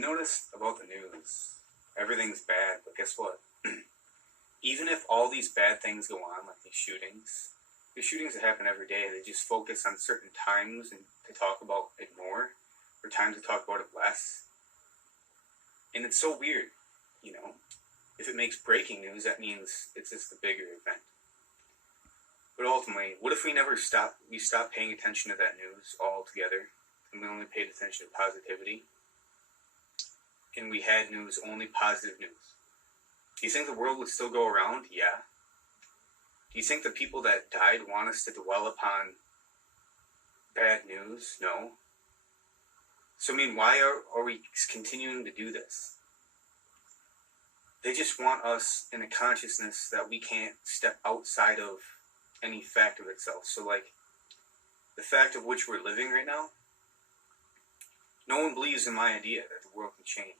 You notice about the news, everything's bad, but guess what? Even if all these bad things go on, like these shootings that happen every day, they just focus on certain times and to talk about it more, or times to talk about it less. And it's so weird, you know? If it makes breaking news, that means it's just the bigger event. But ultimately, what if we stopped paying attention to that news altogether, and we only paid attention to positivity? And we had news, only positive news. Do you think the world would still go around? Yeah. Do you think the people that died want us to dwell upon bad news? No. So, why are we continuing to do this? They just want us in a consciousness that we can't step outside of any fact of itself. So, the fact of which we're living right now, no one believes in my idea that the world can change.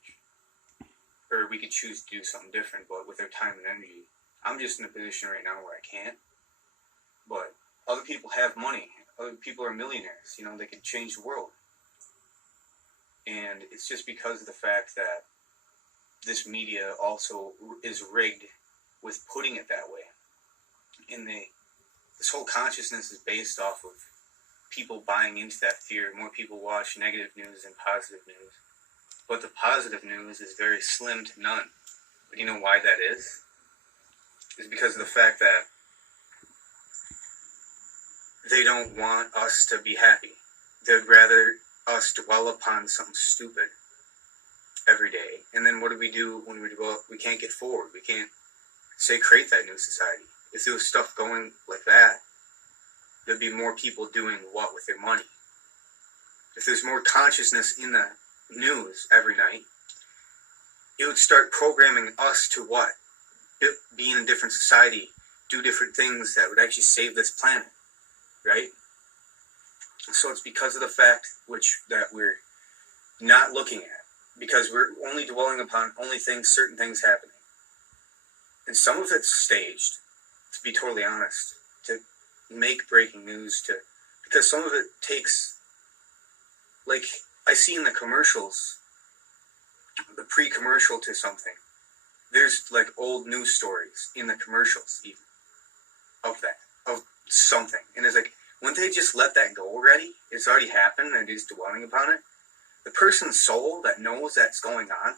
Or we could choose to do something different, but with their time and energy. I'm just in a position right now where I can't. But other people have money. Other people are millionaires. They could change the world. And it's just because of the fact that this media also is rigged with putting it that way. And this whole consciousness is based off of people buying into that fear. More people watch negative news than positive news. But the positive news is very slim to none. But you know why that is? It's because of the fact that they don't want us to be happy. They'd rather us dwell upon something stupid every day. And then what do we do when we can't get forward? We can't, create that new society. If there was stuff going like that, there'd be more people doing what with their money? If there's more consciousness in the news every night, it would start programming us to what? Be in a different society, do different things that would actually save this planet, right? So it's because of the fact that we're not looking at, because we're only dwelling upon certain things happening. And some of it's staged, to be totally honest, to make breaking news, because some of it takes, I see in the commercials, the pre-commercial to something, there's old news stories in the commercials even, of something. And it's wouldn't they just let that go already? It's already happened and they're just dwelling upon it. The person's soul that knows that's going on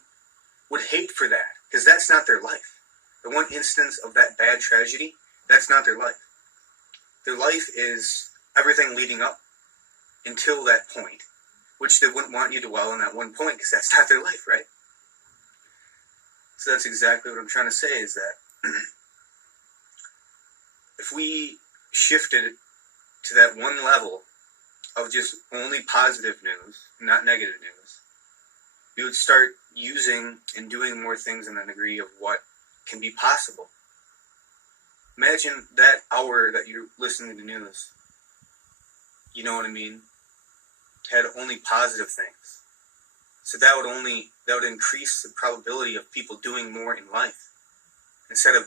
would hate for that, because that's not their life. The one instance of that bad tragedy, that's not their life. Their life is everything leading up until that point, which they wouldn't want you to dwell on that one point, because that's not their life, right? So that's exactly what I'm trying to say, is that if we shifted to that one level of just only positive news, not negative news, we would start using and doing more things in the degree of what can be possible. Imagine that hour that you're listening to the news, you know what I mean, had only positive things. So that would increase the probability of people doing more in life. Instead of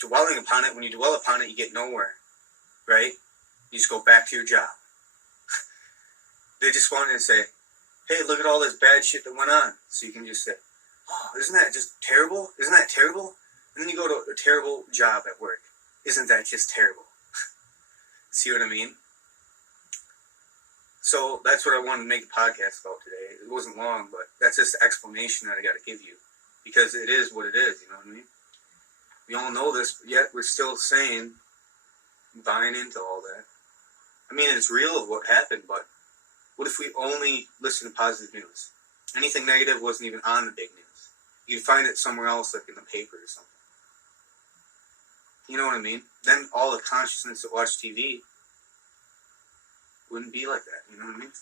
dwelling upon it, when you dwell upon it, you get nowhere, right? You just go back to your job. They just wanted to say, hey, look at all this bad shit that went on. So you can just say, oh, isn't that just terrible? Isn't that terrible? And then you go to a terrible job at work. Isn't that just terrible? See what I mean? So that's what I wanted to make a podcast about today. It wasn't long, but that's just the explanation that I got to give you. Because it is what it is, you know what I mean? We all know this, but yet we're still buying into all that. It's real of what happened, but what if we only listen to positive news? Anything negative wasn't even on the big news. You'd find it somewhere else, like in the paper or something. You know what I mean? Then all the consciousness that watch TV wouldn't be like that, you know what I mean?